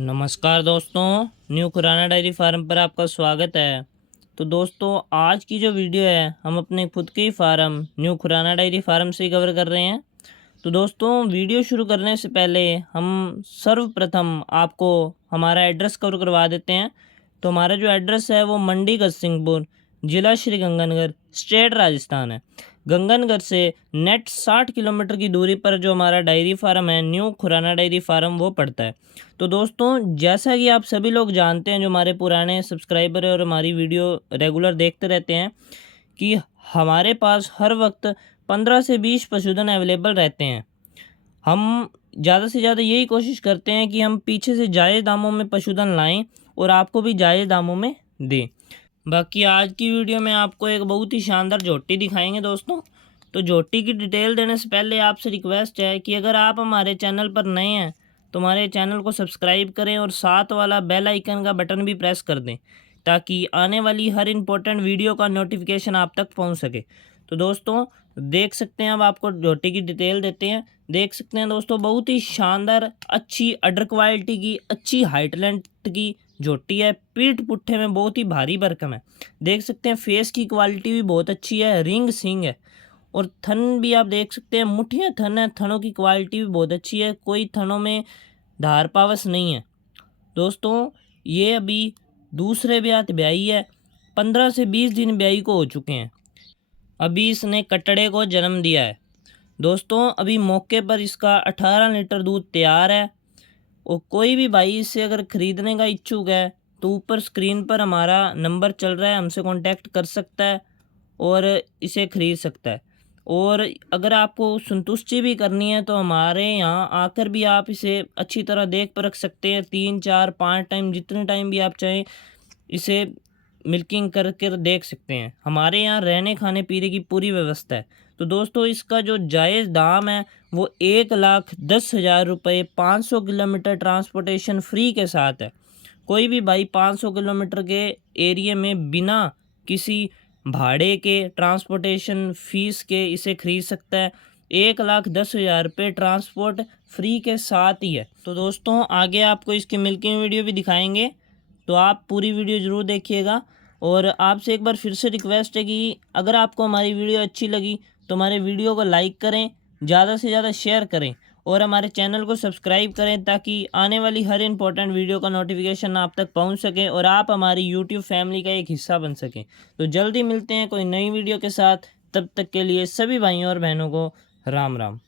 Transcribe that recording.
नमस्कार दोस्तों, new Khurana dairy farm पर आपका स्वागत है। तो दोस्तों, आज की जो वीडियो है हम अपने खुद के ही farm new Khurana dairy farm से ही कवर कर रहे हैं। तो दोस्तों, वीडियो शुरू करने से पहले हम सर्वप्रथम आपको हमारा एड्रेस कवर करवा देते हैं। तो हमारा जो एड्रेस है वो मंडी गजसिंहपुर, ज़िला श्री गंगानगर, स्टेट राजस्थान है। गंगानगर से नेट 60 किलोमीटर की दूरी पर जो हमारा डेयरी फार्म है न्यू खुराना डेयरी फार्म वो पड़ता है। तो दोस्तों, जैसा कि आप सभी लोग जानते हैं, जो हमारे पुराने सब्सक्राइबर है और हमारी वीडियो रेगुलर देखते रहते हैं, कि हमारे पास हर वक्त 15 से 20 पशुधन अवेलेबल रहते हैं। हम ज़्यादा से ज़्यादा यही कोशिश करते हैं कि हम पीछे से जायज़ दामों में पशुधन लाएं और आपको भी जायज़ दामों में दें। बाकी आज की वीडियो में आपको एक बहुत ही शानदार झोटी दिखाएंगे दोस्तों। तो झोटी की डिटेल देने से पहले आपसे रिक्वेस्ट है कि अगर आप हमारे चैनल पर नए हैं तो हमारे चैनल को सब्सक्राइब करें और साथ वाला बेल आइकन का बटन भी प्रेस कर दें, ताकि आने वाली हर इम्पोर्टेंट वीडियो का नोटिफिकेशन आप तक पहुंच सके। तो दोस्तों, देख सकते हैं, अब आपको झोटी की डिटेल देते हैं। देख सकते हैं दोस्तों, बहुत ही शानदार, अच्छी अडर क्वालिटी की, अच्छी हाइट लेंथ की झोटी है। पीठ पुट्ठे में बहुत ही भारी भरकम है। देख सकते हैं फेस की क्वालिटी भी बहुत अच्छी है, रिंग सिंग है। और थन भी आप देख सकते हैं, मुठियाँ थन है, थनों की क्वालिटी भी बहुत अच्छी है, कोई थनों में धार पावस नहीं है। दोस्तों, ये अभी दूसरे ब्याह ब्याही है, 15 से 20 दिन ब्याही को हो चुके हैं। अभी इसने कटड़े को जन्म दिया है। दोस्तों, अभी मौके पर इसका 18 लीटर दूध तैयार है। और कोई भी भाई इसे अगर ख़रीदने का इच्छुक है तो ऊपर स्क्रीन पर हमारा नंबर चल रहा है, हमसे कांटेक्ट कर सकता है और इसे ख़रीद सकता है। और अगर आपको संतुष्टि भी करनी है तो हमारे यहाँ आकर भी आप इसे अच्छी तरह देख परख सकते हैं। 3 4 5 टाइम, जितने टाइम भी आप चाहें इसे मिल्किंग कर कर देख सकते हैं। हमारे यहाँ रहने खाने पीने की पूरी व्यवस्था है। तो दोस्तों, इसका जो जायज़ दाम है वो 1,10,000 रुपये, 500 किलोमीटर ट्रांसपोर्टेशन फ्री के साथ है। कोई भी भाई 500 किलोमीटर के एरिया में बिना किसी भाड़े के, ट्रांसपोर्टेशन फ़ीस के इसे ख़रीद सकता है। 1,10,000 रुपये ट्रांसपोर्ट फ्री के साथ ही है। तो दोस्तों, आगे आपको इसकी मिल्किंग वीडियो भी दिखाएंगे, तो आप पूरी वीडियो ज़रूर देखिएगा। और आपसे एक बार फिर से रिक्वेस्ट है कि अगर आपको हमारी वीडियो अच्छी लगी तो हमारे वीडियो को लाइक करें, ज़्यादा से ज़्यादा शेयर करें और हमारे चैनल को सब्सक्राइब करें, ताकि आने वाली हर इंपॉर्टेंट वीडियो का नोटिफिकेशन आप तक पहुंच सके और आप हमारी यूट्यूब फैमिली का एक हिस्सा बन सकें। तो जल्दी मिलते हैं कोई नई वीडियो के साथ। तब तक के लिए सभी भाइयों और बहनों को राम राम।